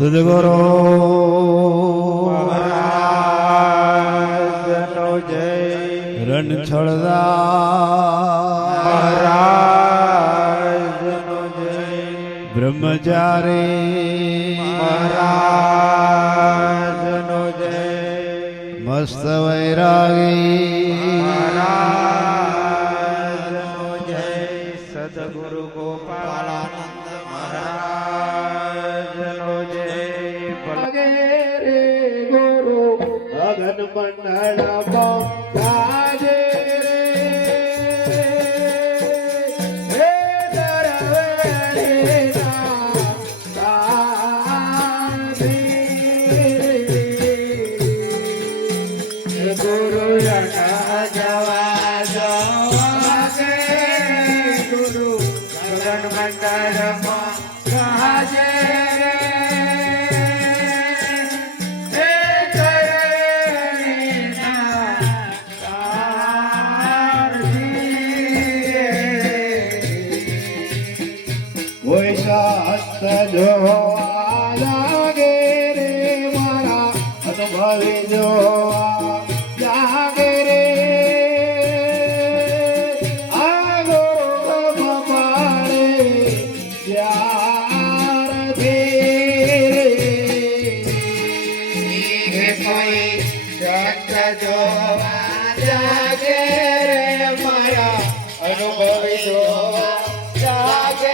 સદગુરુ મહારાજનો જય. રણછોડદાસ મહારાજનો જય. બ્રહ્મચારી મહારાજનો જય. મસ્ત વૈરાગી મહારાજનો જય. સદગુરુ ગોપાળાનંદ મહારાજનો જય. ગુરુ અગન મંડળમાં ગાજે રે દરવેણા સાધી ગુરુ યના જવા જવા કે ગુરુ અગન મંડળમાં ગાજે કોઈ શાસ્ત્ર જોવા લાગે રે મારા અનુભવી જોવા લાગે રે આ ગોમ પાડે ત્યારથી કોઈ શાસ્ત્ર જોવા લાગે રે મારા અનુભવી જોવા લાગે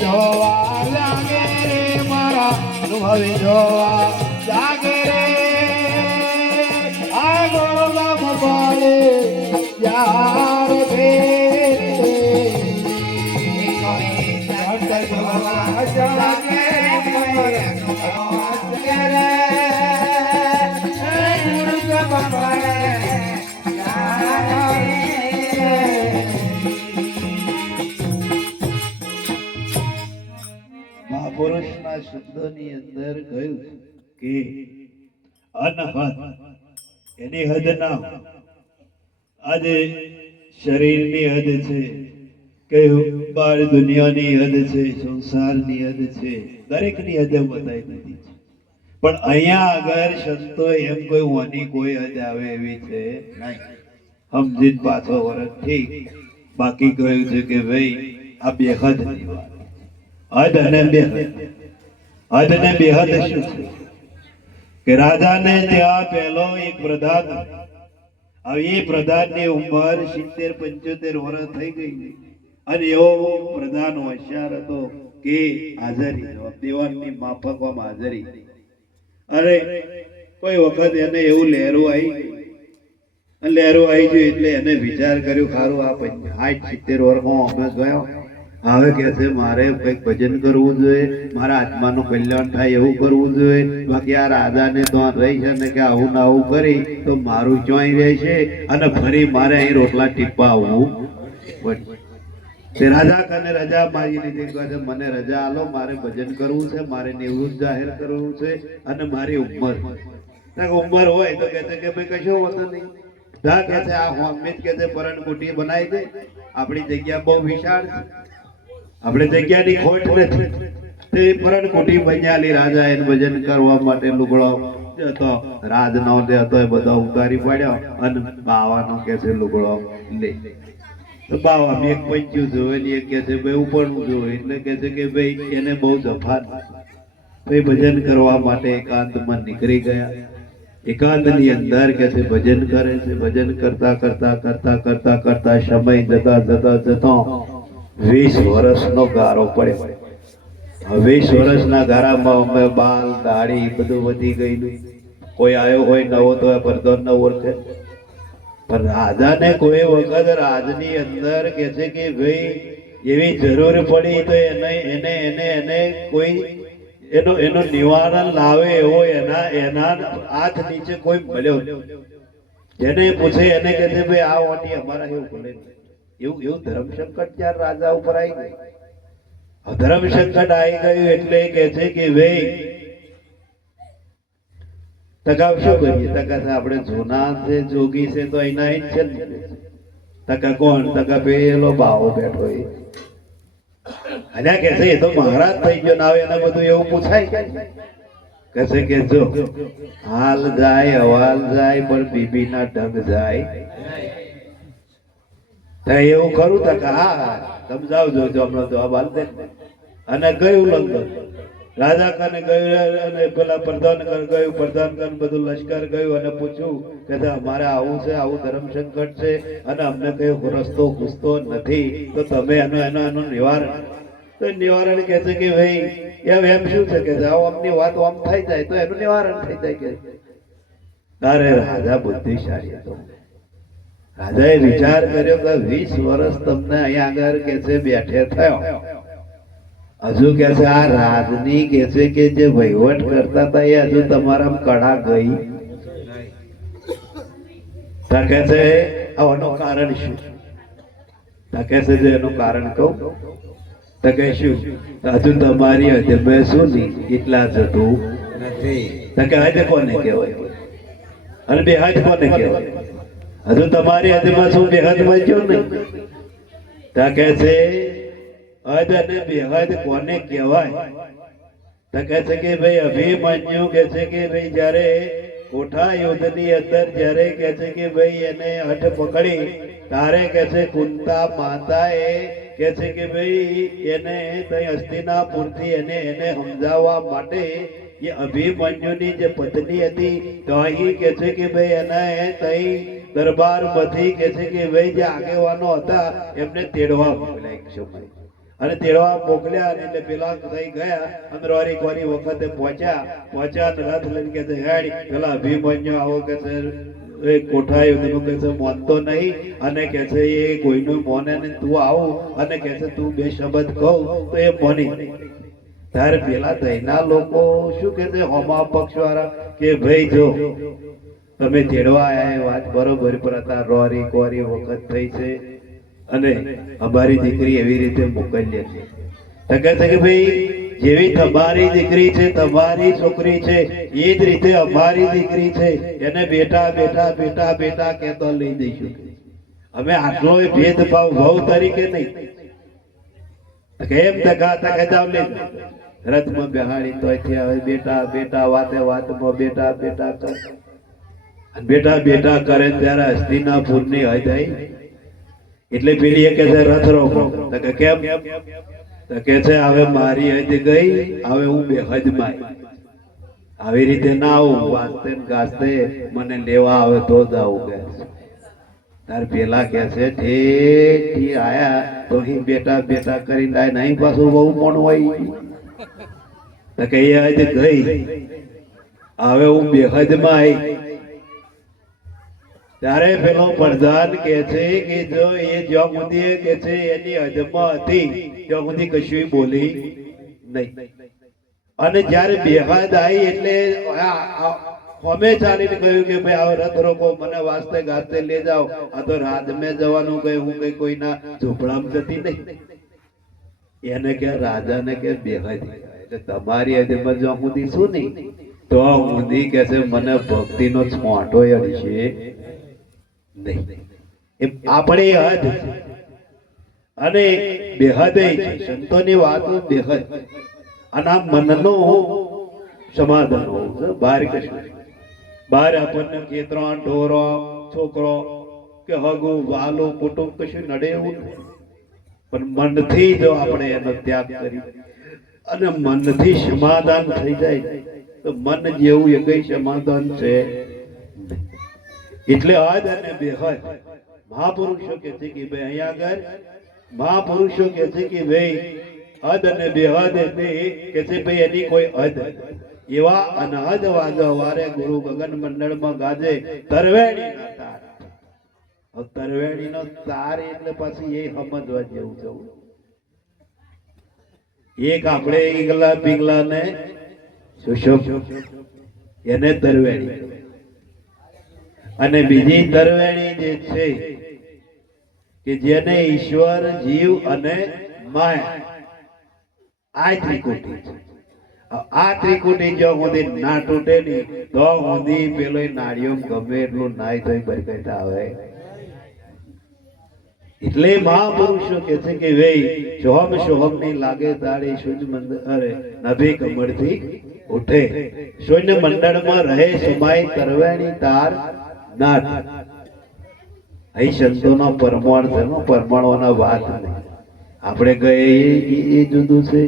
જોવા લાગે રે મારા અનુભવી જોવા લાગે રે આ ગોળા પડે યાર ભે જોવા લાગે મહાપુરુષના શબ્દોની અંદર કહ્યું કે અનહદ એની હદ ના આજે શરીરની હદ છે કે બાર દુનિયાની હદ છે સંસારની હદ છે દરેકની હદ બતાવી દીધી છે પણ અહીંયા આગળ સંતો એમ કોઈ વાની કોઈ હદ આવે એવી છે નહીં સમજી પાછો વરસ ઠીક બાકી કહ્યું છે કે ભાઈ આ બે હદ ની વાત હદ અને બેહદ હદ ને બેહદ શું છે કે રાજાને ત્યાં પહેલો એક પ્રધાન હવે એ પ્રધાનની ઉંમર 70-75 વર્ષ થઈ ગઈ અને એવો પ્રધાન હોશિયાર હતો કે હાજરી દેવાનની માફકમાં હાજરી અરે કોઈ વખત એને એવું લહેરું આવી ગયું એટલે એને વિચાર કર્યો ખારું આ 60-70 વર્ષમાં અમે ગયો હવે કે છે મારે કંઈક ભજન કરવું જોઈએ મારા આત્માનું કલ્યાણ થાય એવું કરવું જોઈએ બાકી આ રાજાને તો રહી છે ને કે આવું ને આવું કરી તો મારું ચોઈ રહેશે અને ફરી મારે અહીં રોટલા ટીપા આવવું પડે તે રાજા કને રજા માગી લીધી કહે છે મને રજા આલો મારે ભજન કરવું છે મારે નિવૃત્ત જાહેર કરવું છે અને મારી ઉંમર હોય તો કહે છે કે ભાઈ કશો હોતો નહીં દા કે છે આ અમિત કે છે પરણકુટી બનાવી દે આપણી જગ્યા બહુ વિશાળ છે આપણે જગ્યાની ખોટ નથી તે પરણકુટી બન્યાલી રાજા એને ભજન કરવા માટે લુગડો હતો રાજનો જે હતો એ બધા ઉતારી પડ્યો અને બાવાનો કે છે લુગડો લે તો બાવા એક પંચ્યું જોવે ને એક કે છે ભાઈ ઉપરનું જોવે એટલે કે છે કે ભાઈ એને બહુ જફા ભાઈ ભજન કરવા માટે એકાંતમાં નીકળી ગયા એકાંતની અંદર કે છે ભજન કરે છે ભજન કરતા કરતા કરતા કરતા કરતા સમય જતા જતા જતો 20 વર્ષનો ગાળો પડ્યો 20 વર્ષના ગાળામાં અમે બાલ દાઢી બધું વધી ગયેલું. કોઈ આવ્યો હોય નવો તો એ પરદોન ન ઓળખે. પણ રાજાને કોઈ વખત રાજની અંદર કે છે કે ભાઈ એવી જરૂર પડી તો એને એને એને એને કોઈ એનું નિવારણ લાવે એવો એના હાથ નીચે કોઈ મળ્યો નહીં. જેને પૂછે એને કહે છે ભાઈ આ ઓની અમારા એવું બોલે એવું એવું ધર્મ સંકટ ત્યારે રાજા ઉપર આવી ગયું. ધર્મ સંકટ આવી ગયું એટલે કે છે કે ભાઈ ટકા શું કરીએ? ટકા આપણે જૂના છે જોગી છે તો એના જ છે ને. ટકા કોણ? ટકા પેલો બાવો બેઠો એ અને કે છે એ તો મહારાજ થઈ ગયો ના આવે એને બધું એવું પૂછાય કશે કે જો હાલ જાય હવાલ જાય પણ બીબી ના ઢગ જાય તો એવું ખરું ટકા? હા સમજાવજો જો હમણાં જવાબ હાલ દે. અને ગયું લંગર રાજા ખાને ગયું અને પેલા પ્રધાન ગયું, પ્રધાન ખાન બધું લશ્કર ગયું અને પૂછ્યું કે અમારે આવું છે, આવું ધર્મ સંકટ છે અને અમને કયો રસ્તો ઘૂસતો નથી તો તમે એનું નિવારણ. તો નિવારણ કે છે કે ભાઈ એમ શું છે કે આમની વાત આમ થઈ જાય તો એનું નિવારણ થઈ જાય કે. તારે રાજા બુદ્ધિશાળી હતો. રાજાએ વિચાર કર્યો કે 20 વર્ષ તમને અહીંયા આગળ કે છે બેઠે થયો, હજુ કે છે આ રાજની કે છે કે જે વહીવટ કરતા હતા એ હજુ તમારા કડા ગઈ તો કે છે આનું કારણ શું? તો કે છે જે એનું કારણ કહું તો કે શું? હજુ તમારી હદમે શું નહીં એટલા જતું નથી. તો કે હદ કોને કહેવાય અને બેહદ કોને કહેવાય? હજુ તમારી હદમાં શું બેહદ વાંચ્યો નહીં? તો કે છે હદ અને બેહદ કોને કહેવાય? તો કે છે કે ભાઈ અભિમન્યુ કે છે કે ભાઈ જ્યારે કોઠા યુદ્ધની અંદર જ્યારે કે છે કે ભાઈ એને હઠ પકડી તારે કે છે કુંતા માતાએ કે છે કે ભાઈ એને તઈ હસ્તિનાપુરથી એને સમજાવવા માટે એ અભિમન્યુની જે પત્ની હતી તો અહીં કે છે કે ભાઈ એને તઈ દરબારમાંથી કે છે કે ભાઈ જે આગેવાનો હતા એમને તેડવા મોકલ્યા એક સમય. અને તેડવા મોકલ્યા એટલે પેલા થઈ ગયા અંદર વારી વખતે પહોંચ્યા રથ લઈને કે છે હેડ પેલા અભિમન્યુ આવો કે છે એ કોઠા યુદ્ધનું કે છે માનતો નહીં અને કે છે એ કોઈનું મોને નહીં. તું આવું અને કે છે તું બે શબ્દ કહું તો એ મોની. ત્યારે પેલા દહીંના લોકો શું કે છે હોમા પક્ષ વાળા કે ભાઈ જો તમે તેડવા આયા એ વાત બરોબર પણ અત્યારે રોરી કોરી વખત થઈ છે અને અમારી દીકરી એવી રીતે મોકલીએ છે. તો કહે છે કે ભાઈ જેવી તમારી દીકરી છે તમારી છોકરી છે એ જ રીતે અમારી દીકરી છે એને બેટા બેટા બેટા બેટા કહેતો લઈ દઈશું. અમે આટલો ભેદભાવ ભાવ તરીકે નહીં કેમ તકા જાવ લે રથમાં બેહાડી તો હવે બેટા બેટા વાતે વાતમાં બેટા બેટા કર બેટા બેટા કરે ત્યારે હસ્તિનાપુરની હદ આવી એટલે પેલી એ કે છે રથ રોકો. તો કે કેમ? તો કે છે હવે મારી હદ ગઈ, હવે હું બેહદમાં આવી રીતે ના આવું વાસ્તે ગાસ્તે મને લેવા આવે તો જ આવું કે તાર પેલા કે છે ઠેઠી આયા તો અહીં બેટા બેટા કરીને આય નહીં પાછું બહુ મોણું હોય. તો કે એ હદ ગઈ હવે હું બેહદમાં આવી. ત્યારે પેલો પ્રધાન કે છે કે જો એ જ્યાં સુધી કે છે એની હદમાં હતી ત્યાં સુધી કશું બોલી નહીં. અને જયારે બેહાદ આવી એટલે અમે ચાલીને કહ્યું કે ભાઈ આવો રથ રોકો મને વાસ્તે ગાસ્તે લઈ જાઓ. આ તો રાજમે જવાનું કઈ હું કઈ કોઈના ઝૂંપડામાં જતી નહીં. એને કે રાજાને કે બેહાદ એટલે તમારી હદમાં જ્યાં સુધી શું નહીં તો સુધી કે છે મને ભક્તિનો છોંટો અડશે નહીં. આપણે હદ અને બેહદ છે સંતોની વાતો બેહદ અને આ મનનો સમાધાન હોવું છે. બહાર કશું બહાર આપણને ખેતરો ઢોરો છોકરો કે હગુ વાલો કુટુંબ કશું નડે એવું નથી. પણ મનથી જો આપણે એનો ત્યાગ કરી અને મનથી સમાધાન થઈ જાય તો મન જેવું એ કઈ સમાધાન છે. એટલે હદ અને બેહદ મહાપુરુષો કે છે કે ભાઈ અહીંયા આગળ મહાપુરુષો કે છે કે ભાઈ હદ અને બેહદ એટલે કે છે ભાઈ એની કોઈ હદ એવા અનહદ વાજો વારે ગુરુ ગગન મંડળમાં ગાજે તરવેણી ના તાર. હવે તરવેણી નો તાર એટલે પછી એ સમજવા જેવું છે. એક આપણે ઈગલા પીગલા ને સુશોભ એને તરવેણી અને બીજી તરવેણી જે છે કે જેને ઈશ્વર જીવ અને માયા આ ત્રિકુટી છે. આ ત્રિકુટી જો સુધી ના તૂટે નહીં તો સુધી પેલો નાળિયો ગમે એટલું નાય તો બરકત આવે. એટલે મહાપુરુષો કે છે કે ભાઈ સોહમ સોહમ ની લાગે તાળી શૂન્ય મંદિર અરે નભી કમળથી ઉઠે. શૂન્ય મંડળમાં રહે સમાય તરવેણી તાર નાટ. અહીં સંતોનો પરમાણ છે, પરમાણોના વાત નહીં. આપણે ગયે એ જુદું છે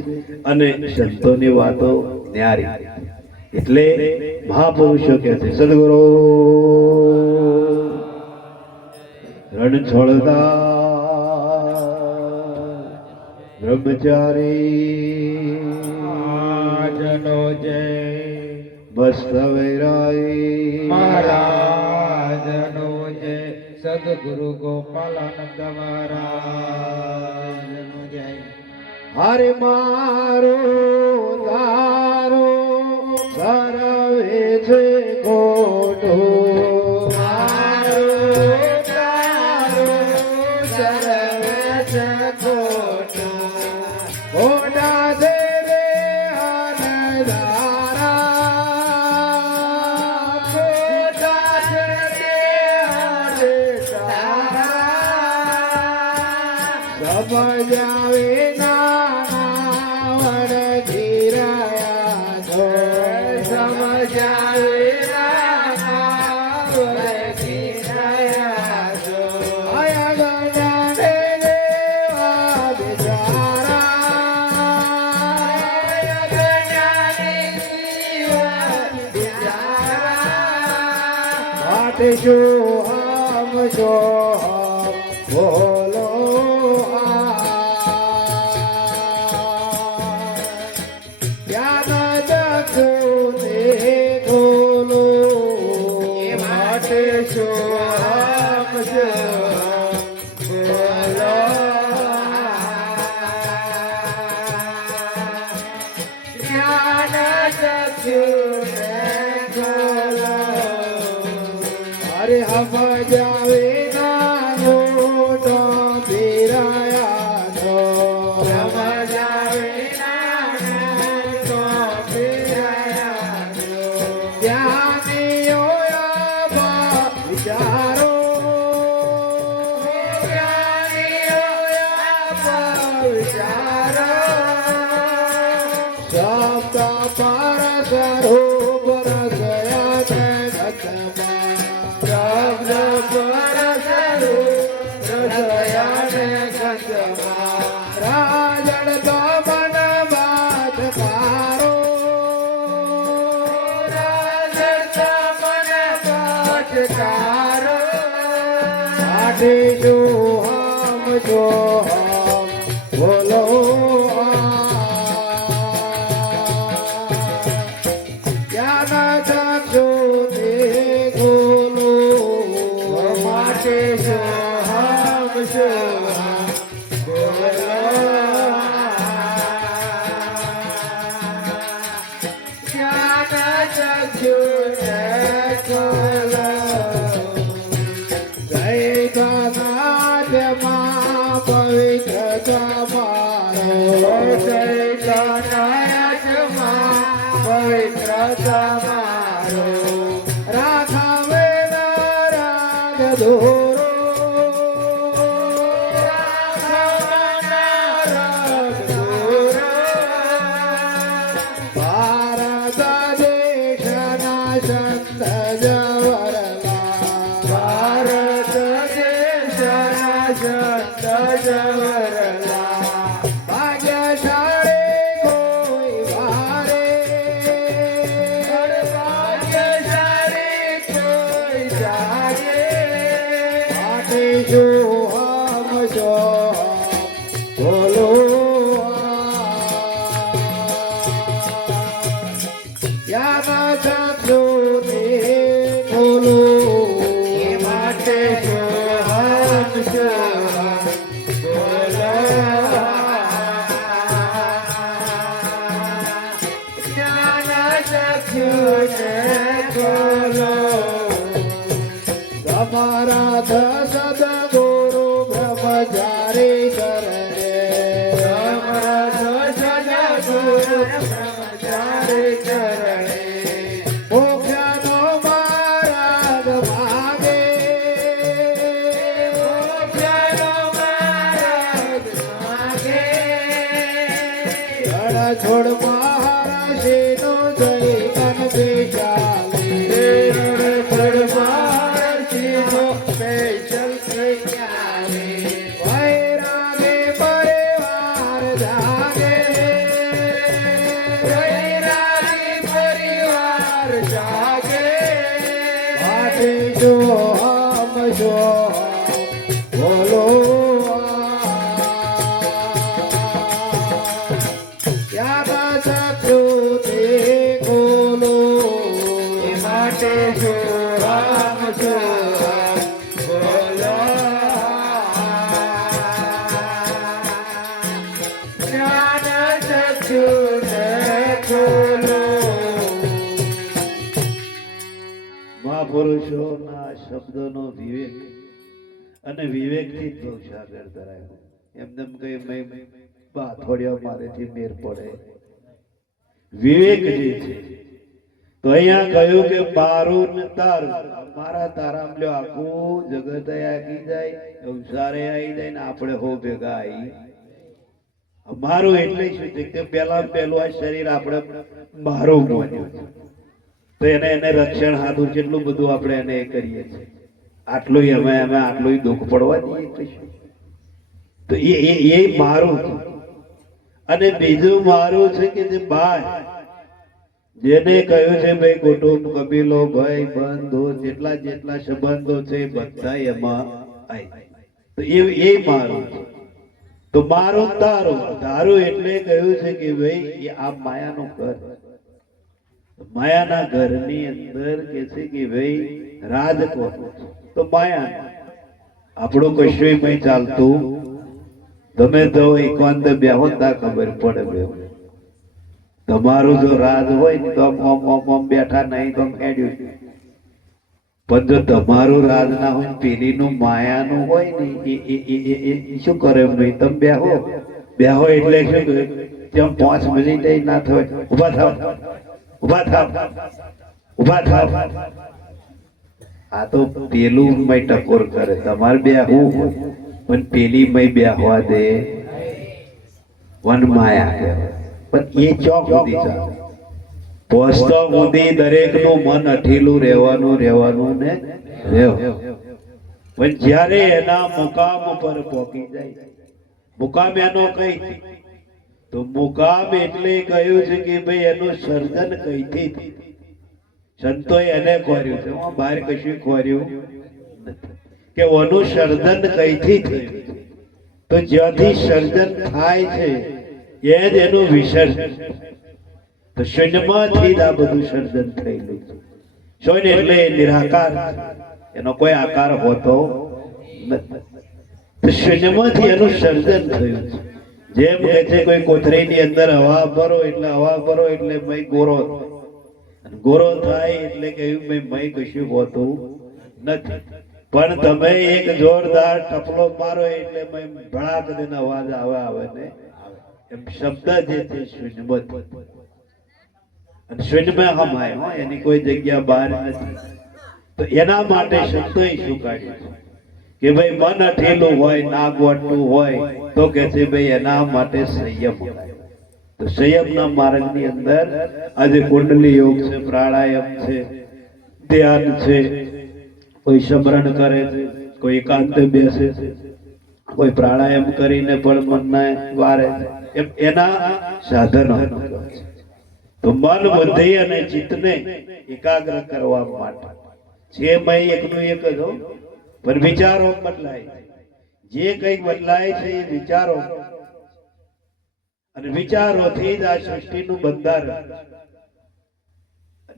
અને સંતોની વાતો ન્યારી. એટલે મહાપુરુષો કે છે સદગુરુ રણ છોડતા બ્રહ્મચારી આજનો જય મસ્ત વૈરાઈ મહારાજનો જય સદગુરુ ગોપાલાનંદ મહારાજનો જય. હરે મારો તારો સરવે છે ખોટો. મારો તારો સર્વે છે ખોટો. ખોટા છે રે અનધારા. ખોટા છે તે હરે તારા. સમજાવે નાના વડથી રહ્યા છો. સમજાવે રામા વળગી રહ્યા છો. આયા ગજાને દેવા બિચારા. જ્ઞાની જીવા બિચારા. માટે શું આમ છો બોલો ત્યાં દક્ષો ને બોલો. એ માટે શું આમ છો બોલો. જ્ઞાન ચક્ષુને ખોલો. અરે સમજાવે નાનો તો ફેરાયા છો. સમજાવે નાના તો ફેરાયા છો. જ્ઞાનીઓ આવા વિચારો. જ્ઞાનીઓ આપા વિચારો. શબ્દ પરસરો પરસયા તે ગતમાં. શબ્દ પરસરું હૃદયને ગંધમાં. રાજણ તો મન બાત કારો. રાજતા મને પાચકારો. આઠે જો હમ જો હમ બોલો. જ્ઞાન ચક્ષુ તે ખોલો. માટે સોહમ સોહમ બોલો. જ્ઞાન ચક્ષુને ખોલો. જય કનાથમાં પવિત્ર તમારો. જય કનૈયામાં પવિત્ર તમારો. રાખાવે રાગ ધોરો. ભારત દેશના સંત જવરલા. ભારત દેશના સંત જવરલા. ભાગ્યશાળી કોઈ વારે. ભાગ્યશાળી કોઈ જાગે. માટે જો હમ જો બોલો. અમારા સદગુરુ બ્રહ્મચારી શરણે અમારા સદગુરુ બ્રહ્મચારી શરણે મોક્ષનો માર્ગ માગે મોક્ષનો માર્ગ માગે છોડ મહારાશીનો જય કન વિશાલી છોડ મહારાશીનો સ્પેશલ કૈયારી વૈરાગે પરિવાર જાગે વૈરાગી પરિવાર જાગે માટે જો હમ બોલો યાદ સાચું તે બોલો એ માટે જો રામ જો બોલો જ્ઞાન સાચું તે બોલો મહાપુરુષોના શબ્દોનો વિવેક અને વિવેકથી જ ભવસાગર ધરાયો. એમને એમ કઈ થોડી મારેથી મેર પડે વિવેક જે છે. તો અહીંયા કહ્યું કે મારું ને તારું, મારા તારામ લ્યો આખું જગત આખી જાય, સંસારે આવી જાય ને આપણે હો ભેગા આવી. મારું એટલે શું છે કે પેલા પેલું આ શરીર આપણે મારું માન્યું છે, તો એને રક્ષણ હાથું કેટલું બધું આપણે એને એ કરીએ છીએ. આટલું અમે આટલું દુઃખ પડવા દઈએ કશું. તો એ મારું છે. અને બીજું મારું છે કે જે બાર જેને કહ્યું છે ભાઈ કુટુંબ કબીલો ભાઈ બંધો જેટલા જેટલા સંબંધો છે બધા એમાં આવી. તો એ મારું છે. તો મારું તારું તારું એટલે કહ્યું છે કે ભાઈ એ આ માયાનું ઘર, માયાના ઘરની અંદર કે છે કે ભાઈ રાજ કોનું છે? તો માયા. આપણું કશું નહીં ચાલતું. તમે તો એકાંત બેહો તા ખબર પડે બે. તમારું જો રાજ હોય ને તો આમ બેઠા નહીં તો હેડ્યું. પણ જો તમારું રાજ ના હોય પેલીનું માયાનું હોય ને એ શું કરે ભાઈ? તમે બેહો બેહો એટલે શું જેમ 5 મિનિટ ના થાય ઉભા થાવ ઉભા થાવ ઉભા થાવ. આ તો પેલું મય ટકોર કરે. તમારે બેહવું પણ પેલી મય બેહવા દે વન માયા કહેવાય. પણ એ ચોક સુધી ચાલે. પોસ્તો સુધી દરેક નું મન અઠીલું રહેવાનું ને રહેવું. પણ જ્યારે એના મુકામ ઉપર પહોંચી જાય, મુકામ એનો કઈ તો મુકામ એટલે કહ્યું છે કે ભાઈ એનું સર્જન કઈથી સંતોએ એને ખોર્યું છે. બહાર કશું ખોર્યું નથી કે ઓનું સર્જન કઈથી થયું. તો જ્યાંથી સર્જન થાય છે એ જ એનું વિસર્જન. તો શૂન્યમાંથી જ આ બધું સર્જન થયેલું છે. શૂન્ય એટલે નિરાકાર, એનો કોઈ આકાર હોતો નથી. તો શૂન્યમાંથી એનું સર્જન થયું છે. જેમ કે છે કોઈ કોથળીની અંદર હવા ભરો એટલે મય ગોરો, ગોરો થાય એટલે કહ્યું ભાઈ મય કશું હોતું નથી. પણ તમે એક જોરદાર ટપલો મારો એટલે મય ભડાક દઈને અવાજ આવે ને એમ શબ્દ જે છે શૂન્યમત. અને શૂન્યમાં હમાય, એની કોઈ જગ્યા બહાર નથી. તો એના માટે શબ્દોય શું કાઢ્યું કે ભાઈ મન અઠેલું હોય, નાક વાટતું હોય તો કે છે ભાઈ એના માટે સંયમ. તો સંયમના માર્ગની અંદર આજે કુંડલી યોગ છે, પ્રાણાયામ છે, ધ્યાન છે, કોઈ સ્મરણ કરે છે, કોઈ એકાંત બેસે છે, કોઈ પ્રાણાયામ કરીને પણ મનને વારે છે. એના સાધનો તો મન બુદ્ધિ અને ચિત્તને એકાગ્ર કરવા માટે છે. મય એકનું એક જ હો, પણ વિચારો બદલાય. જે કંઈક બદલાય છે એ વિચારો, અને વિચારોથી જ આ સૃષ્ટિનું બંધારણ.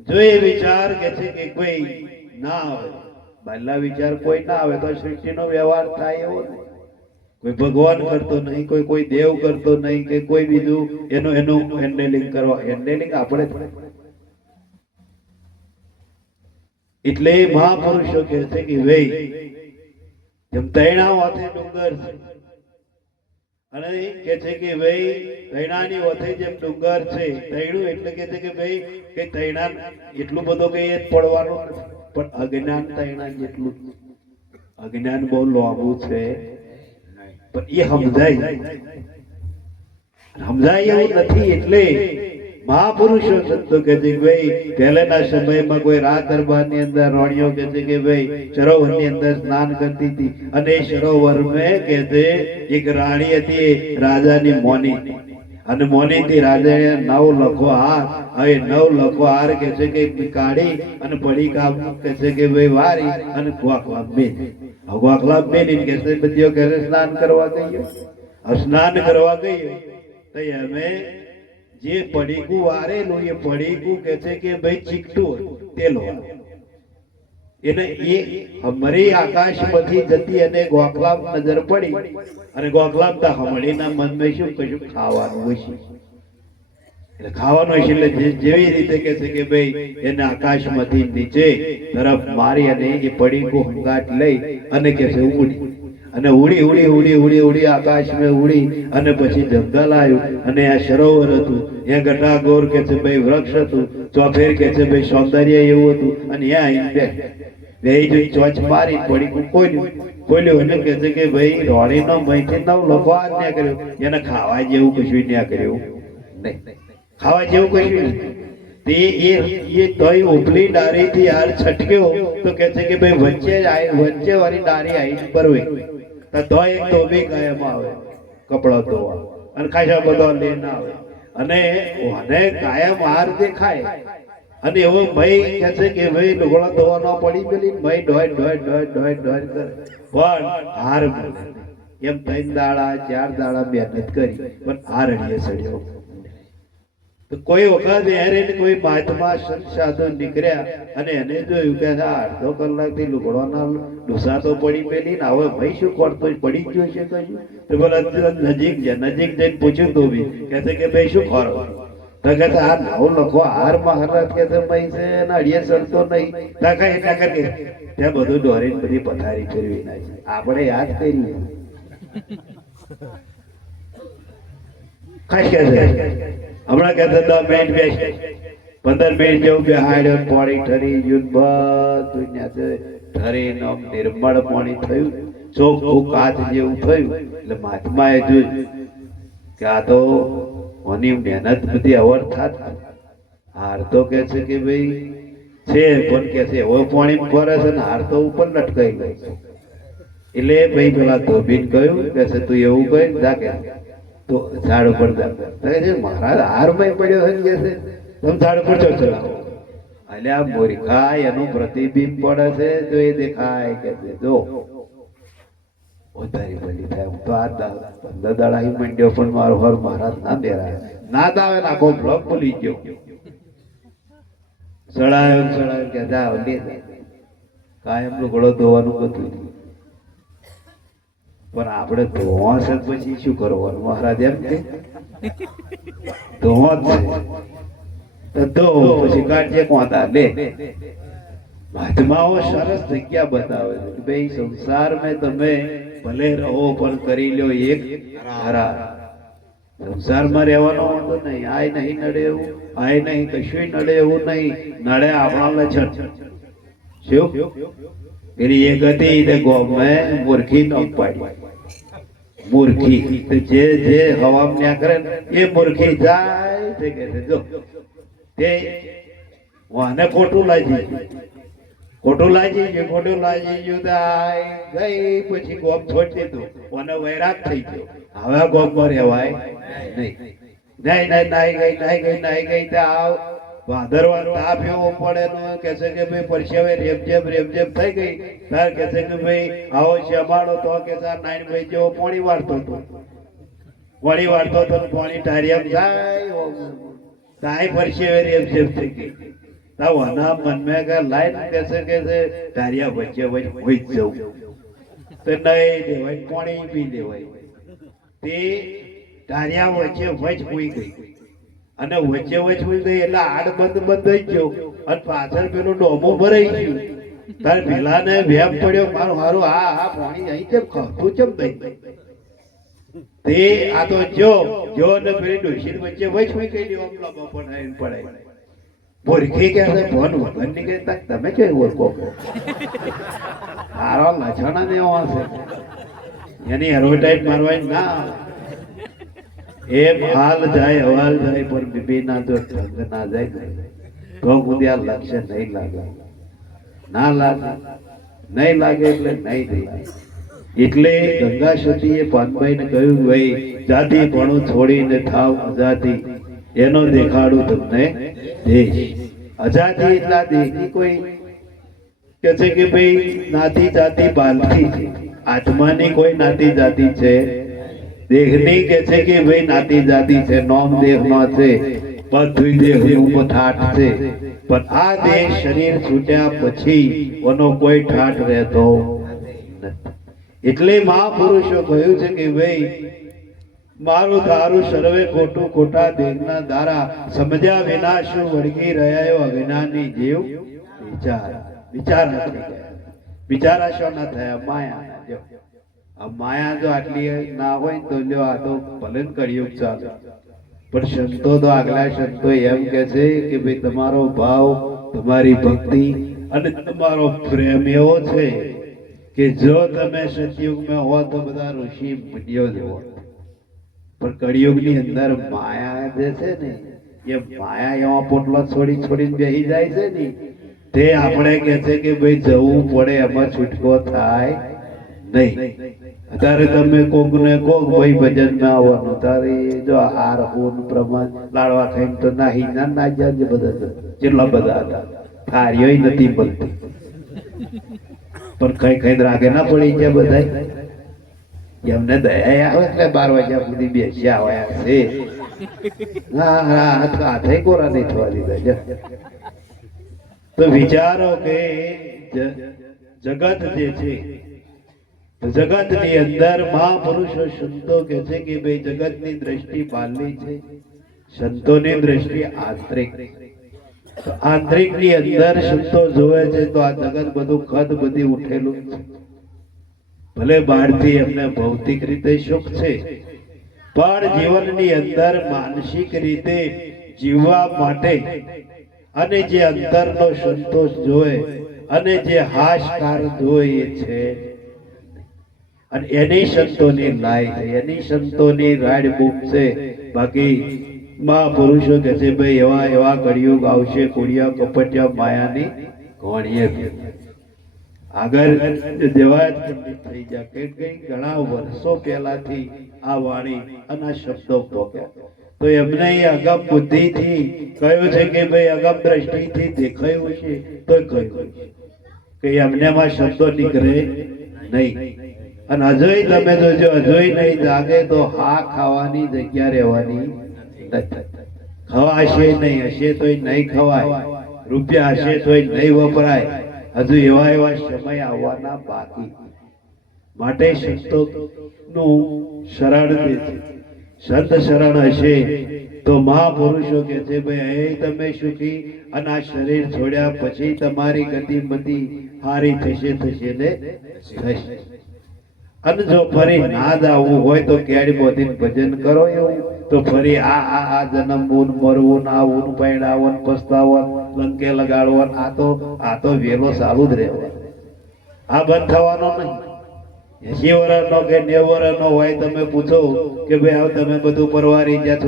જો એ વિચાર કે છે કે કોઈ ના આવે, બહારના વિચાર કોઈ ના આવે તો સૃષ્ટિનો વ્યવહાર થાય એવો નહીં. કોઈ ભગવાન કરતો નહીં, કોઈ દેવ કરતો નહીં, કે કોઈ બીજું એનું હેન્ડલિંગ કરવા. હેન્ડલિંગ આપણે એટલે મહાપુરુષો કહે છે કે ભાઈ જેમ તૈણા વાતે ડુંગર છે અને કે છે કે ભાઈ તૈણાની વાતે જેમ ડુંગર છે તૈણું એટલે કે છે કે ભાઈ કે તૈણા એટલું બધું કઈ પડવાનું નથી પણ અજ્ઞાન તૈણા જેટલું અજ્ઞાન બહુ લાંબુ છે પણ એ સમજાય એવું નથી એટલે મહાપુરુષો સંતો કહે છે કે ભાઈ પહેલાના સમયમાં કોઈ રાત દરબારની અંદર રાણીઓ કહે છે કે ભાઈ સરોવરની અંદર સ્નાન કરતી હતી અને એ સરોવરમાં કહે છે એક રાણી હતી રાજાની મોની અને મોની થી રાજાએ 9 લખો હાર હવે 9 લખો હાર કહે છે કે કાઢી અને પડી કામ કહે છે કે ભાઈ વારી અને ગોખલા બેન કહે છે બધીઓ ઘરે સ્નાન કરવા ગયો સ્નાન કરવા ગયો તો અમે જે પડીકું વારેલું એ પડીકું કે છે કે ભાઈ ચીકટું તેલ એને એ હમરી આકાશમાંથી જતી અને ગોખલામ નજર પડી અને ગોખલામ તા હમણીના મનમાં શું કશું ખાવાનું હોય છે એટલે ખાવાનું હોય છે એટલે જેવી રીતે કે છે કે ભાઈ એને આકાશમાંથી નીચે તરફ મારી અને એ પડીકું હંગાટ લઈ અને કે છે ઉડી અને ઉડી ઉડી ઉડી ઉડી ઉડી આકાશમાં ઉડી અને પછી જંગલ આવ્યું અને આ સરોવર હતું એ ગટાગોર કે છે ભાઈ વૃક્ષ હતું ચોફેર કે છે ભાઈ સૌંદર્ય એવું હતું અને ત્યાં બે જોઈ ચોચ મારી પડી ખોલ્યું અને કે છે કે ભાઈ રોણીનો મહીથી 9 લખો હાથ ના કર્યો એને ખાવા જેવું કશું ના કર્યું નહીં ખાવા જેવું કશું નહીં એ તોય ઉપલી ડારીથી હાર છટક્યો તો કે છે કે ભાઈ વચ્ચે વાળી ડારી આવી પરવે તો એક ધોબી કાયમ આવે કપડા ધોવા અને ખાસા બધો લઈને આવે અને કાયમ હાર દેખાય અને એવો મય કે છે કે ભાઈ લુગડા ધોવા ન પડી પેલી મય ઢોય ઢોય ઢોય ઢોય ઢોય કરે પણ હાર એમ 3 દાડા 4 દાડા મહેનત કરી પણ હાર અડીએ સડ્યો તો કોઈ વખત યારે કોઈ મહાત્મા સંત સાધુ નીકળ્યા અને એને જોયું કે અડધો કલાકથી લુગડોના ડોસા તો પડી પેલી ને હવે ભાઈ શું કરતો પડી ગયો છે કશું તો બોલે નજીક જઈને પૂછ્યું તો બી કે છે કે ભાઈ શું ખરો તો કે આ 9 લખો હાર મહારાજ કે છે ભાઈ છે ને અડીએ સડતો નહીં તાકા એટલા કરી ત્યાં બધું દોરીને બધી પથારી ફેરવી નાખી આપણે યાદ કરી ખાસ કે છે હમણાં કહેતા 10 મિનિટ બેસ 15 મિનિટ જેવું બેહાડ્યો પાણી ઠરી ગયું બધું ઠરીને નિર્મળ પાણી થયું ચોખ્ખું કાચ જેવું થયું એટલે મહાત્માએ જોયું કે આ તો ઓની મહેનત બધી અવર થાત હાર તો કે છે કે ભાઈ છે પણ કે છે હવે પાણી ફરે છે ને હાર તો ઉપર લટકાઈ ગઈ એટલે ભાઈ પેલા ધોબીને કહ્યું કે છે તું એવું કહે જા કે તો ઝાડ ઉપર મહારાજ હારમાં પડ્યો છે કે છે તમે ઝાડ ઉપર ચલાવો એટલે આ મૂર્ખા એનું પ્રતિબિંબ પડે છે તો એ દેખાય કે છે જો વધારી ભલી થાય હું તો આ 15 દાડા મંડ્યો પણ મારો હર મહારાજ ના દેરાય ના દાવે ને આખો બ્લોક ભૂલી ગયો સડાયો કે જા લે કાયમ લુગડો ધોવાનું બધું પણ આપણે ધોવા છે પછી શું કરવાનું મહારાજ એમ કે ધોવા છે તો પછી કાઢજે કોતા લે મહાત્માઓ સરસ જગ્યા બતાવે છે કે ભાઈ સંસારમાં તમે ભલે રહો પણ કરી લ્યો એક હરા સંસારમાં રહેવાનો વાંધો નહીં આય નહીં નડે એવું આય નહીં કશું નડે એવું નહીં નડે આપણા લક્ષણ શું પેલી એક હતી તે ગોમાં મૂર્ખી ન પાડી મૂર્ખી જે હવામ ન્યા કરે એ મૂર્ખી જાય તે કહે છે જો તે વાને ખોટું લાગી ગયું ગઈ પછી ગોમ છોડી દીધું મને વૈરાગ થઈ ગયો હવે ગોમમાં રહેવાય નહીં નાઈ ગઈ ત્યાં ભાદરવા તાપ એવો પડે કે છે કે ભાઈ પરસેવે રેપજેબ થઈ ગઈ તાર કે છે કે ભાઈ આવો શમાડો તો કે નાઈન ભાઈ જેવો પાણી વાળતો હતો પાણી ટારિયામ જાય તાય પરસેવે રેપજેબ થઈ ગઈ તાવના મનમાં કે લાઈન કે છે ટારિયા વચ્ચે હોય જ જવું તો નહીં દેવાય પાણી પી લેવાય તે ટારિયા વચ્ચે વચ હોઈ ગઈ અને વચ્ચે વચ્ચે હું ગઈ એટલે આડ બંધ થઈ ગયો અને પાછળ પેલું ડોમો ભરાઈ ગયું. તારે પેલાને વેમ પડ્યો મારું હારું આ પાણી અહીં કેમ ખાતું કેમ દઈ તે આ તો જો ને પેલી ડોશી વચ્ચે વચ હોય કઈ દેવા પેલા બપોર આવીને પડાય બોરખી કે છે ફોન વગર ની કે તમે કેવું ઓળખો મારો લછણા ને એવો હશે એની એડવર્ટાઈઝ મારવાની ના એમ હાલ જાય હવાલ જાય પણ બીબી ના જો ઢંગ ના જાય તો સુધી આ લક્ષ્ય નહીં લાગે ના લાગે નહીં લાગે એટલે નહીં લાગે. એટલે ગંગા સતીએ પાનભાઈ ને કહ્યું ભાઈ જાતિ ભણો છોડીને થાવ આઝાદી એનો દેખાડું તમને દેશ. આઝાદી એટલા દેશની કોઈ કે છે કે ભાઈ નાતી જાતિ બાલથી છે આત્માની કોઈ નાતી જાતિ છે દેહની કે છે કે ભાઈ નાતી જાતિ છે નોમ દેહનો છે બધું દેહનું ઠાઠ છે પણ આ દેહ શરીર છૂટ્યા પછી એનો કોઈ ઠાઠ રહેતો નથી. એટલે મહાપુરુષો કહ્યું છે કે ભાઈ મારું તારું સર્વે ખોટું ખોટા દેહના દારા સમજ્યા વિના શું વળગી રહ્યો અજ્ઞાની જીવ બિચારા શું ના થયા માયા. જો આ માયા જો આટલી ના હોય તો લ્યો આ તો ભલે કળિયુગ ચાલે પણ સંતો તો આગલા સંતો એમ કે છે કે ભાઈ તમારો ભાવ તમારી ભક્તિ અને તમારો પ્રેમ એવો છે કે જો તમે સતયુગમાં હો તો બધા ઋષિ મુનિઓ જ હો પણ કળિયુગની અંદર માયા જે છે ને એ માયા એવા પોટલો છોડીને બેસી જાય છે ને તે આપણે કે છે કે ભાઈ જવું પડે એમાં છૂટકો થાય નહીં. અત્યારે તમે કોક ને કોક ભાઈ ભજન માં આવવાનું તારે જો આ રહોન પ્રમાણ લાડવા ખાઈને તો નાહી ના જાય બધા કેટલા બધા હતા થારીઓ નથી મળતી પણ કઈ રાગે ના પડી ગયા બધા એમને દયા આવે એટલે 12 વાગ્યા સુધી બેસ્યા હોય છે. હાથે કોરા નહીં થવા દીધા. તો વિચારો કે જગત જે છે જગત ની અંદર મહાપુરુષો સંતો કે છે કે ભાઈ જગત ની દ્રષ્ટિ બહારની છે સંતોની દ્રષ્ટિ આંતરિક. આંતરિક ની અંદર સંતો જોવે છે તો આ જગત બધું ખદ બધી ઉઠેલું છે. ભલે બહારથી એમને ભૌતિક રીતે સુખ છે પણ જીવનની અંદર માનસિક રીતે જીવવા માટે અને જે અંતરનો સંતોષ જોવે અને જે હાશકાર જોઈએ છે અને એની સંતોની લાય છે એની સંતોની રાડ બુક છે. બાકી મહાપુરુષો કે છે ભાઈ એવા એવા કળિયુગ આવશે કુડિયા કપટિયા માયાની ઘોણીએ આગળ દેવાયત થઈ જાય કે કઈ ઘણા વર્ષો પહેલાથી આ વાણી અને આ શબ્દો પોક્યા તો એમને અગમ બુદ્ધિથી કહ્યું છે કે ભાઈ અગમ દ્રષ્ટિથી દેખાયું છે તો કહ્યું કે એમનેમાં શબ્દો નીકળે નહીં. અને હજોય તમે જોજો હજોય નહીં જાગે તો હા ખાવાની જગ્યા રહેવાની ખવાશે નહીં હશે તોય નહીં ખવાય રૂપિયા હશે તોય નહીં વપરાય. હજુ એવા સમય આવવાના બાકી. માટે સંતો નું શરણ દે છે. સંત શરણ હશે તો મહાપુરુષો કે છે ભાઈ તમે સુખી અને આ શરીર છોડ્યા પછી તમારી ગતિમતિ હારી થશે ને થશે. અને જો ફરી ના જ આવવું હોય તો કેડી બોધીને ભજન કરો એવું તો ફરી આ જન્મવું મરવું આવું પૈણાવું પસ્તાવન લંકે લગાડવું આ તો વેલો ચાલુ જ રહેવાનો. આ બંધ થવાનો નહીં. 80 વર્ષનો કે 90 વર્ષનો હોય તમે પૂછો કે ભાઈ આવ તમે બધું પરવારી ગયા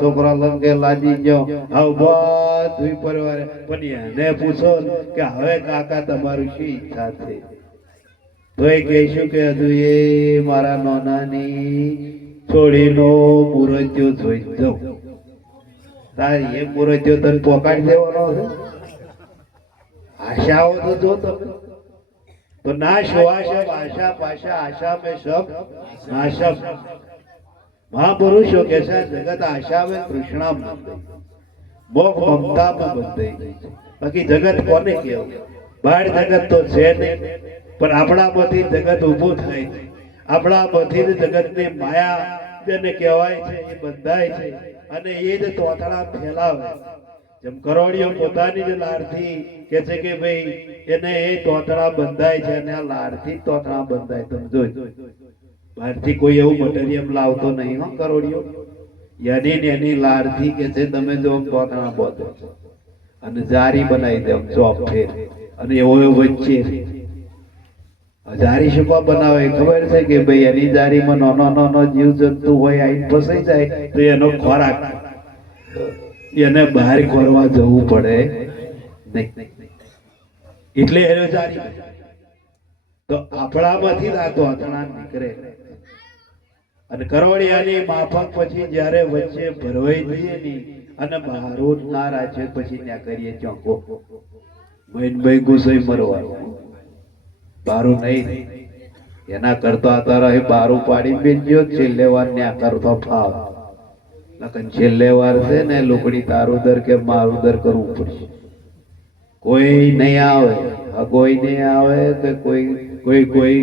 છોકરા લંકે લાજી ગયો આવ બધું પરવારે પણ એને પૂછો કે હવે કાકા તમારું શી ઈચ્છા છે તો એ કહેશું કે હજુ એ મારા નોનાની છોડીનો મુરત્યો જોઈ જાઉં. તારી એ મુરત્યો તને પોકાડી દેવાનો છે. આશાઓ તો જો તમે તો નાશ હોવા શબ આશા પાશા આશા में सब नाशम. महापुरुषों के साथ जगत आशा में तृष्णा मोह ममता में बंधाई गई છે. બાકી જગત કોને કહેવું? બહાર જગત તો છે નહીં પણ આપણામાંથી જગત ઊભું થાય છે. આપણામાંથી જગતની માયા જેને કહેવાય છે એ બંધાય છે અને એ જ તોતડા ફેલાવે. જેમ કરોડિયો પોતાની જ લાડથી કે છે કે ભાઈ એને એ તોતડા બંધાય છે અને આ લાડથી તોતડા બંધાય. તમે જોજો બહારથી કોઈ એવું મટીરિયલ લાવતો નહીં હો કરોડિયો. એની લાડથી કે છે તમે જો તોતડા બોધો અને જારી બનાવી દે ચોપ ફેર અને એવો વચ્ચે જારી શું બનાવે ખબર છે કે ભાઈ એની જારીમાં નાનો નાનો જીવ જંતુ હોય આઈને ફસાઈ જાય તો એનો ખોરાક એને બહાર કરવા જવું પડે નહીં, એટલે એનો જારી. તો આપણામાંથી જ આ તોતણા નીકળે અને કરોડિયાની માફક પછી જ્યારે વચ્ચે ભરવાઈ જઈએ ની અને બહારો ના રાજ્ય પછી ત્યાં કરીએ ચોંકો મહિનભાઈ ગુસાઈ મરવાનું બારું નહીં. એના કરતા અત્યારે બારું પાડી બેસજો છેલ્લે વાર ત્યાં કરતો ફાવ નકન છેલ્લે વાર છે ને લોકડી તારું દર કે મારું દર કરવું પડશે. કોઈ નહીં આવે, કોઈ નહીં આવે કે કોઈ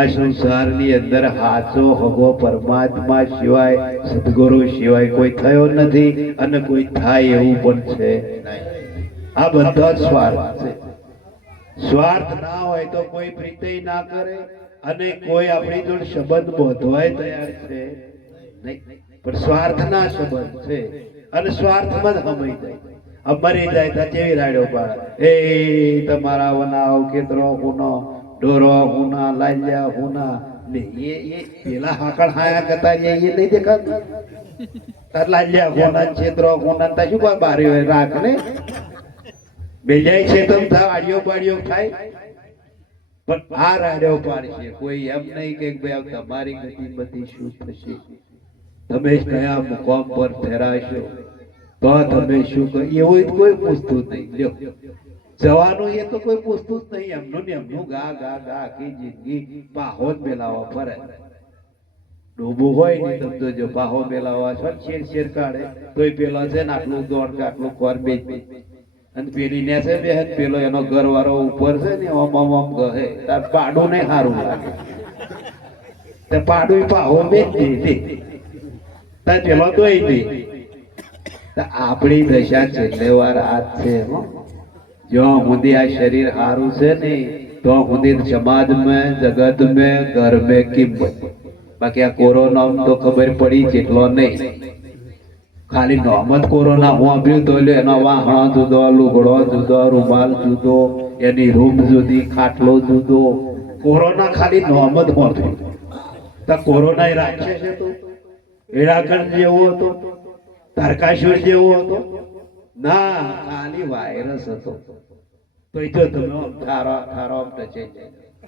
આ સંસારની અંદર હાચો હગો પરમાત્મા સિવાય સદગુરુ સિવાય કોઈ થયો નથી અને કોઈ થાય એવું પણ છે નહીં. આ બધા જ સ્વાર્થ છે. સ્વાર્થ ના હોય તો કોઈ પ્રીતિ ના કરે અને કોઈ આપણી જોડે સંબંધ બાંધવાય તૈયાર છે નહીં. પણ સ્વાર્થના સંબંધ છે અને સ્વાર્થમાં જ હમાઈ જાય. મરી જાય તો કેવી રાડ્યો પાડે એ તમારા વનાવ કેતરો હુનો ડોરો હુના લાલ્યા હુના ને એ પેલા હાકળ હાયા કરતા એ નહીં દેખાતું. તાર લાલ્યા હુના છેતરો હુના તા શું કોઈ બારી રાખ ને બેજાય છે તમ થા આડિયો પાડિયો થાય. પણ આ રાડ્યો પાડશે કોઈ એમ નહીં કે ભાઈ તમારી ગતિ બધી શું થશે, તમે કયા મુકામ પર ઠેરાશો તો તમે શું કહો એવું કોઈ પૂછતું નહીં. લ્યો જવાનું એ તો કોઈ પૂછતું જ નહીં. એમનું ને એમનું ગા ગા ગા આખી જિંદગી પાહો જ મેલાવા ફરે. ડોબું હોય ને તમે જોજો પાહો મેલાવા છો શેર શેર કાઢે તોય પેલો છે ને આટલું દોડ કે આટલું ખોર બે અને પેલી ને છે બે પેલો એનો ઘર વાળો ઉપર છે ને ઓમ ઓમ ઓમ કહે તાર પાડું નહીં સારું લાગે તે પાડું પાહો બે દે તાર પેલો તોય નહીં. આપણી દશા છેલ્લે વાર આજ છે. જો સુધી આ શરીર સારું છે ને તો સુધી સમાજ में जगत में घर में કિંમત. બાકી આ કોરોના તો ખબર પડી જેટલો નહીં. ખાલી નોમત કોરોના હું આવ્યું તો એનો વાહણો જુદો, લુગડો જુદો, રૂમાલ જુદો, એની રૂમ જુદી, ખાટલો જુદો. કોરોના ખાલી નોમત હોતું. તો કોરોના એ રાક્ષસ હતો, એડાકણ જેવો હતો, તારકાસુર જેવો હતો ના, ખાલી વાયરસ હતો. તો એ જો તમે ઠારો ઠારો ટચે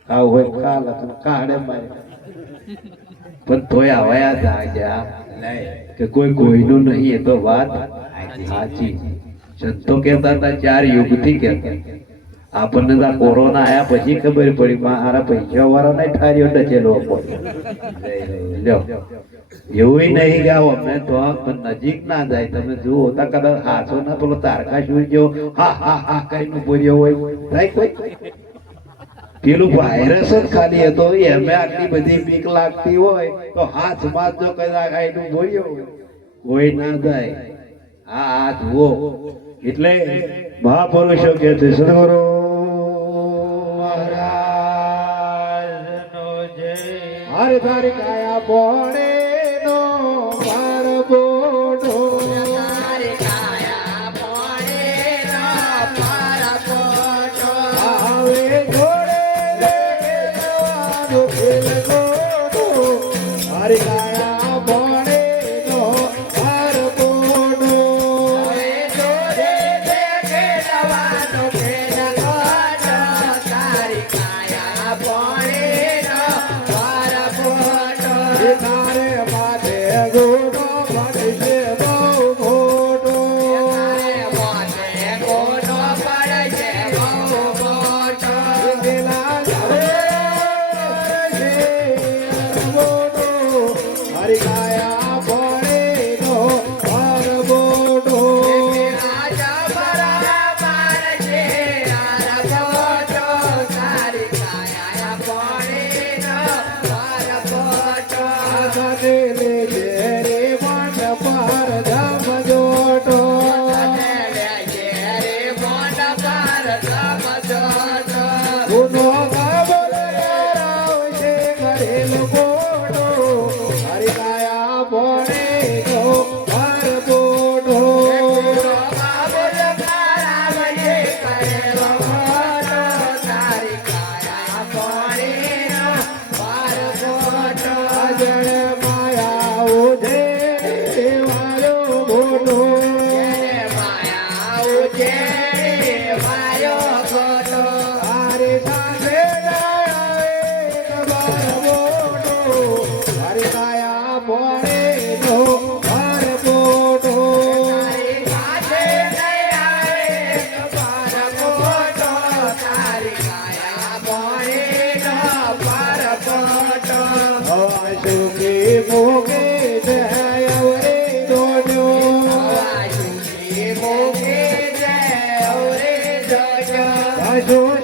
ખાવ હોય ખા લખન કાઢે મારે પણ તોય આવ્યા જાગ્યા કે કોઈ કોઈનું નહીં. એ તો વાત સાચી. સંતો કહેતા હતા 4 યુગથી કહેતા. આપણને તો કોરોના આયા પછી ખબર પડી મારા પૈસા વાળા નહીં ઠાર્યો ટચેલો લ્યો એવું નહીં ગાઓ અમે તો નજીક ના જાય. તમે જુઓ તા કદાચ હાથો ના પેલો તારકાસુર જેવો હા હા હા કરીને બોલ્યો હોય થાય કોઈ. પેલું વાયરસ જ ખાલી હતો એમે આટલી બધી બીક લાગતી હોય તો હાથમાં જો કદાચ આઈનું બોલ્યો કોઈ ના જાય. આ જુઓ એટલે મહાપુરુષો કે છે સદગુરુ મહારાજનો જય. હર તારી કાયા પોણે નો પાર બોડો તારી કાયા પોણે નો પાર બોડો આવે જોડે રે જવાનો ખેલ ગોડો. તારી કાયા પોણે નો પાર બોડો આવે જોડે રે જવાનો ખેલ ગોડો. તારી કાયા પોણે નો પાર બોડો તારે માથે ગોડો પડશે બહુ મોટો. તારે માથે ગોડો પડશે બહુ મોટો. પેલા જાવે છે ગોડો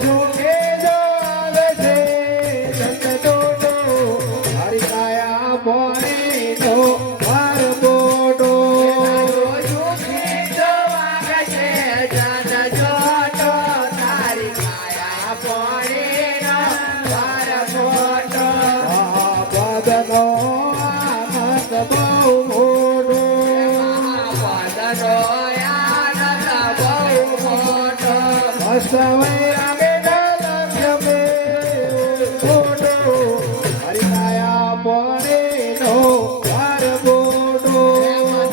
સુખે જો આવે છે સંતોનો મારી કાયા પોણીનો વાર બોડો સુખે જો આવે છે સંતોનો તારી કાયા પોણીનો વાર બોડો બદનો આનંદ બહુ મોડો બદનો આનંદ બહુ મોડો સવૈરા બેડા લક્ષ્મે બોડો હરી કાયા પોણીનો વાર બોડો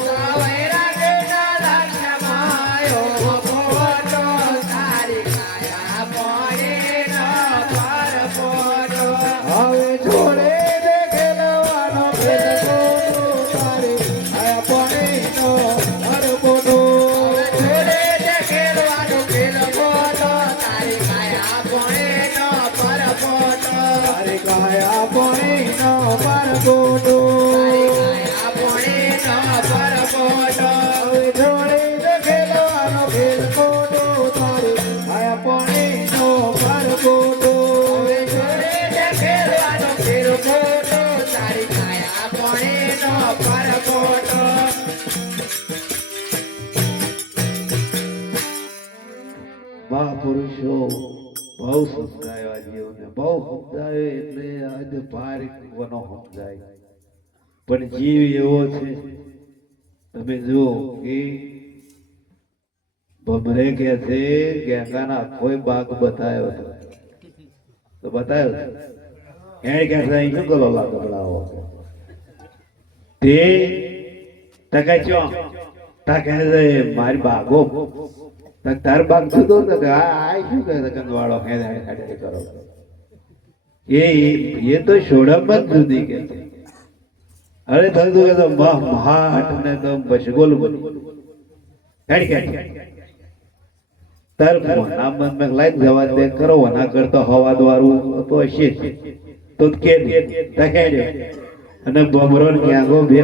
સવૈરા બેડા લક્ષ્માયો બોડો તારી કાયા પોણીનો વાર બોડો હવે છોડે દેખેલવાનો ભેદ બોડો તારી કાયા પોણીનો વાર બોડો છોડે દેખેલવાનો ભેદ બોડો તારી કાયા પોણીનો પર બોડો તારી કાયા પોણીનો પર બોડો તારી કાયા પોણીનો પર બોડો હવે છોડે દેખેલવાનો ભેદ બોડો તારી કાયા પોણીનો પર બોડો હવે છોડે દેખેલવાનો ભેદ બોડો તારી કાયા પોણીનો પર બોડો મહાપુરુષો બહુ સમજાયો આ જીવને બહુ સમજાયો એટલે આજે ભારે કોનો સમજાય પણ જીવ એવો છે તમે જુઓ કે ભમરે કે છે ગેંગાના કોઈ બાગ બતાવ્યો હતો તો બતાવ્યો છે એને કે છે અહીં શું કરો લાકડાઓ તે તકે ચો તકે મારી બાગો તાર બાગ જુદો ને કે આ શું કહે છે કંદવાળો ખેડે કરો એ તો સોડમ જ જુદી કે છે અરે થતું કે તો મહાટ ને તો બસગોલ બની તાર મોના મન મેં લાઈન જવા દે કરો ના કરતો હવા દ્વારું તો હશે તો કે તકેડ્યો અને બમરો ને ક્યાંગો બે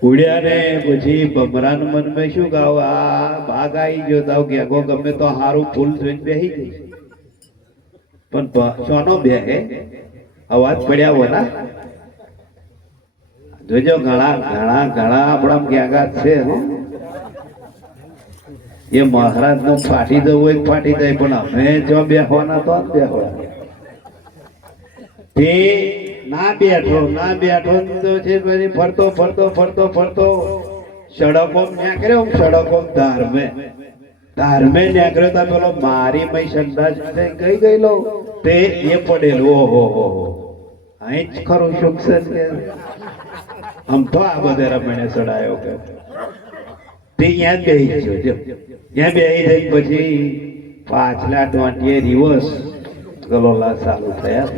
ઉડ્યા ને પછી બમરાન મન મેં શું ગાવ આ ભાગ આવી ગયો તાવ ક્યાંગો ગમે તો હારું ફૂલ જોઈને બેસી ગઈ પણ સોનો બે અવાજ પડ્યા હોના જોજો ઘણા ઘણા ઘણા આપણા ક્યાંગા છે એ મહારાજ નું ફાટી જવું હોય ફાટી જાય પણ અમે જો બેસવાના તો બેસવાના તે ના બેઠો તો છે પછી ફરતો સડકો ન્યાકર્યો સડકો ધારમે ન્યાકર્યો તા પેલો મારી મય સંદાસ ગઈ ગયેલો તે એ પડેલો ઓહો અહીં જ ખરું સુખ છે કે આમ તો આ બધે રમણે ચડાયો કે તે ત્યાં બેસી ગયો જો ત્યાં બેસી જઈ પછી પાછલા ટોંટીએ રિવર્સ ગલોલા ચાલુ થયા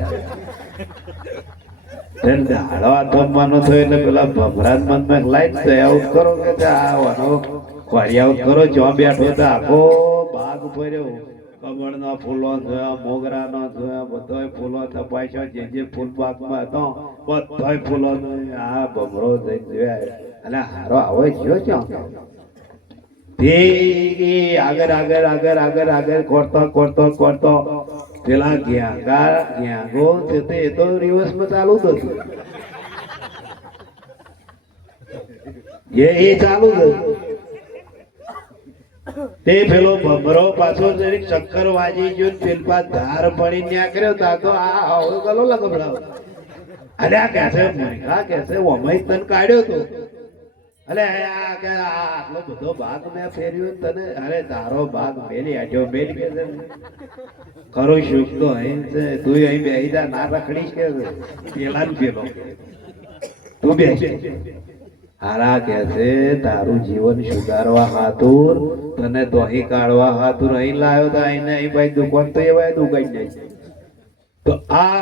દાડવા થવાનો થયો એટલે પેલા ભમરાજ મનમાં લાઈટ છે આવું કરો કે આવવાનો ખોરિયાઓ કરો જો બેઠો તો આખો બાગ ભર્યો કમળ નો ફૂલો જોયા મોગરા નો જોયા બધોય ફૂલો થપાય છે જે ફૂલ બાગમાં હતો બધોય ફૂલો આ ભમરો જઈ જોયા અને હારો આવે છે આગળ કોરતો પેલા ગ્યાગો તે તો રિવર્સ માં ચાલુ થતું એ ચાલુ થતું તે પેલો ભમરો પાછો ચક્કર વાજી ગયો પેલપા ધાર પડી નીકળ્યો તા તો આ હવે ગલો લગભડાવ અરે આ કે છે મૈકા કે છે ઓમય તને કાઢ્યો તો અરે આ કે આટલો બધો ભાગ મેં ફેર્યો તને અરે તારો ભાગ મેલી આજો મેલી કે છે ખરો સુખ તો અહીં છે તું અહીં બેહી જા ના રખડીશ કે પેલા ને પેલો તું બેસી હારા કે છે તારું જીવન સુધારવા હાતુર તને દોહી કાઢવા હાતુર અહીં લાવ્યો તો અહીં અહીં ભાઈ દુકાન તો એવાય દુકાન જાય તો આ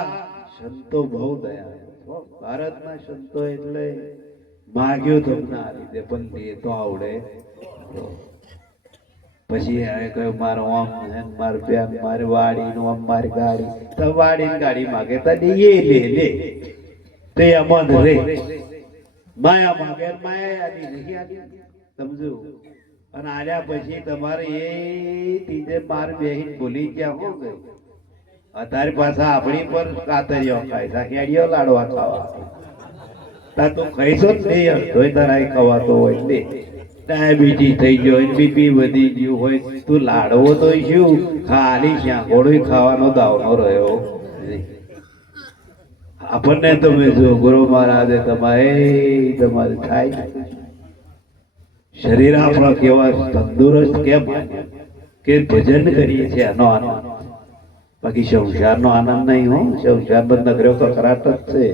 સંતો બહુ દયા ભારતના સંતો એટલે માગ્યું તમને આ રીતે પણ દેતો આવડે પછી એને કહ્યું મારો આમ મારી બેન મારી વાડી નું આમ મારી ગાડી તો વાડી ગાડી માગે તો એ લે તે અમન રે માયા માગે માયા આદિ નહીં આદિ સમજો અને આલ્યા પછી તમારે એ ત્રીજે માર બેહીને ભૂલી ગયા હો ગઈ અત્યારે પાછા આપણી પર કાતરીઓ ખાય છે કેડીઓ લાડવા ખાવા તા તું ખાઈશો જ નહીં તોય તારા ખવાતો હોય ને ડાયાબિટીસ થઈ ગયો હોય બીપી વધી ગયું હોય તું લાડવો તો શું ખાલી શ્યાંગોળો ખાવાનો દાવનો રહ્યો આપણને તમે જો ગુરુ મહારાજે તમારે થાય શરીર આપણા કેવા તંદુરસ્ત કેમ કે ભજન કરીએ છીએ આનો આનંદ બાકી સંસારનો આનંદ નહીં હો સંસારમાં નગરો કકરાટ જ છે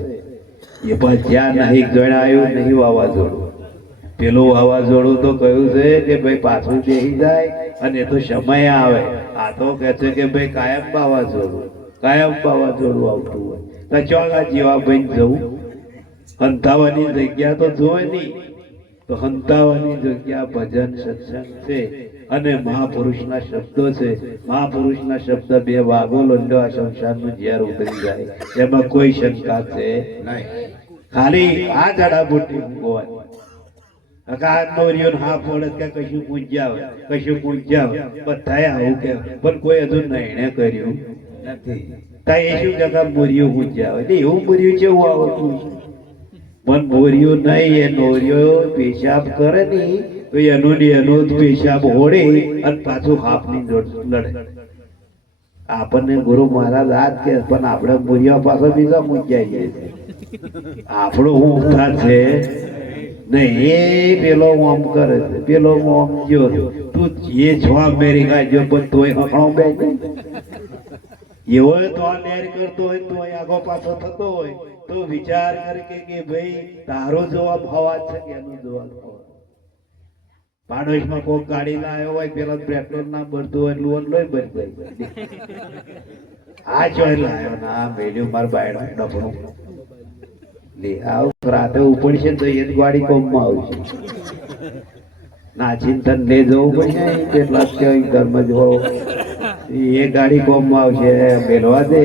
એ પણ જ્યાં નહીં ગણાયું નહીં વાવાઝોડું પેલું વાવાઝોડું તો કહ્યું છે કે ભાઈ પાછું બેસી જાય અને એ તો સમય આવે આ તો કહે છે કે ભાઈ કાયમ વાવાઝોડું આવતું હોય તો ચોગા જેવા ભાઈ જવું હંતાવાની જગ્યા તો જોવે નહીં તો હંતાવાની જગ્યા ભજન સત્સંગ છે અને મહાપુરુષના શબ્દો છે મહાપુરુષના શબ્દ બે વાગો લોંડો આ સંસારનું ઝેર ઉતરી જાય એમાં કોઈ શંકા છે નહીં ખાલી આ જડાબુટી મૂકવાની બધા આવું કે પણ કોઈ હજુ નિર્ણય કર્યું નથી એ શું કે મોરિયું પૂજ્યા એટલે એવું મોરિયું છે એવું આવતું પણ મોરિયું નહીં એ નોરિયો પેશાબ કરે નહીં તો એનું ને એનો પેશાબ હોડે અને પાછું હાફની જોડ લડે આપણને ગુરુ મહારાજ આ જ કે પણ આપણે મોરિયા પાછો બીજા મૂક્યા આપણો હું ઉઠા છે નહીં એ પેલો આમ કરે છે પેલો આમ જો તું જે છો અમેરિકા જો પણ તોય હકણો બે એવો તો નેર કરતો હોય તો આગો પાછો થતો હોય તો વિચાર કરે કે ભાઈ તારો જવાબ હવા છે કે એનો જવાબ પાડોશમાં કોક ગાડી લાવ્યો હોય પેલા પેટ્રોલ ના ભરતું હોય લોન લોય ભરી આ જોઈ લાવ્યો ના મેલ્યું માર બાયડો ડફણું લે આવ રાતે ઉપડશે તો એ ગાડી કોમમાં આવશે નાચીને તને લે જવું પડશે કેટલા ઘરમાં જો એ ગાડી કોમમાં આવશે મેળવા દે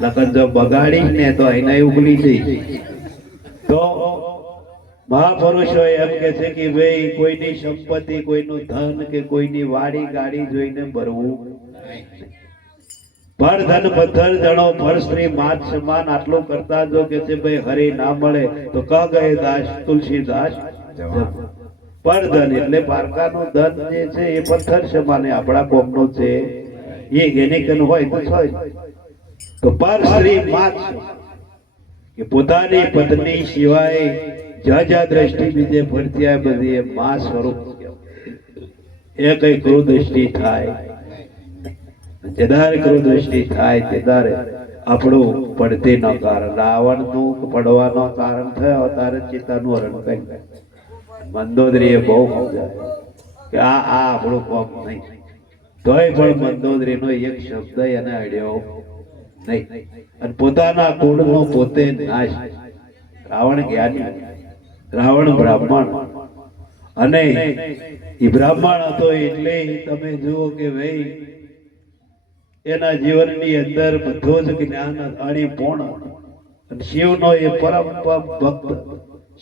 લખન જો બગાડી ને તો એને ઉગલી જઈ તો મહાપુરુષો એમ કે છે કે ભાઈ કોઈની સંપત્તિ કોઈનું ધન કે કોઈની વાડી ગાડી જોઈને ભરવું પર ધન પથ્થર જણો પર સ્ત્રી માત સમાન આટલું કરતા જો કે છે ભાઈ હરી ના મળે તો ક ગયે દાસ તુલસીદાસ પર ધન એટલે પારકાનું ધન જે છે એ પથ્થર સમાને આપણા કોમનો છે એ ગેનિકન હોય તો હોય તો પર સ્ત્રી માત કે પોતાની પત્ની સિવાય જ્યાં દ્રષ્ટિ બીજે ફરતી આ બધી એ મા સ્વરૂપ એ કઈ ક્રૂર દ્રષ્ટિ થાય જેદારે ક્રૂર દ્રષ્ટિ થાય તેદારે આપણું પડતી નો કારણ રાવણનું પડવાનો કારણ થયો ત્યારે ચિતાનું હરણ કરી મંદોદરીએ બહુ સમજાય કે આ આપણું કોમ નહીં તોય પણ મંદોદરીનો એક શબ્દ એને અડ્યો નહીં અને પોતાના કુળનો પોતે નાશ રાવણ જ્ઞાની રાવણ બ્રાહ્મણ અને એ બ્રાહ્મણ હતો એટલે તમે જુઓ કે ભાઈ એના જીવનની અંદર બધું જ જ્ઞાન અણીપૂર્ણ અને શિવનો એ પરમ ભક્ત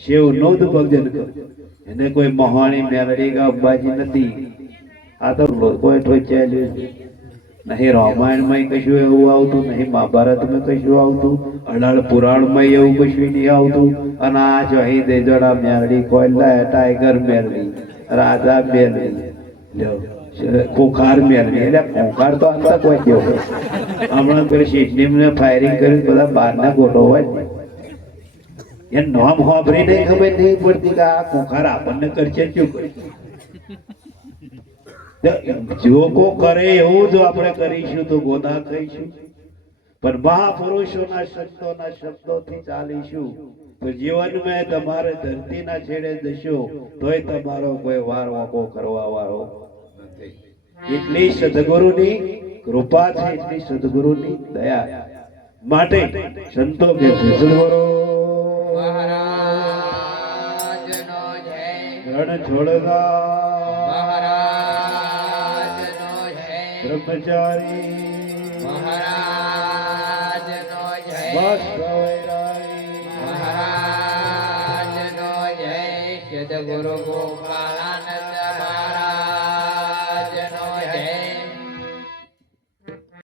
શિવનો જ ભજન કરે એને કોઈ મહાણી મેલડી કે અંબાજી નથી આ તો કોઈ ઠોચાયેલું છે નહીં રામાયણમાં કશું એવું આવતું નહીં મહાભારતમાં કશું આવતું અઢાર પુરાણમાં એવું કશું નહીં આવતું અને આ જો અહીં દેજોડા મેલડી કોયલા ટાઈગર મેલડી રાજા મેલડી ખોખાર મેલડી એટલે ખોખાર તો આતા કોઈ કેવો હમણાં પેલી સિડની ફાયરિંગ કરી બધા બહારના ગોઠવવા જ એ નામ વાપરી નહીં ખબર નહીં પડતી કે આ ખોખાર આપણને કરશે શું જો કો કરે એવું જો આપણે કરીશું તો ગોદા ખાઈશું પણ મહાપુરુષોના સંતોના શબ્દોથી ચાલીશું તો જીવનમાં તમારે ધરતીના છેડે જશો તોય તમારો કોઈ વાર વાંકો કરવા વાળો નથી એટલી સદગુરુની કૃપા છે એટલી સદગુરુની દયા માટે સંતો કે સદગુરુ મહારાજનો જય રણ છોડતા બ્રહ્મચારી મહારાજનો જય મહારાજનો જય સદગુરુ ગોપાલ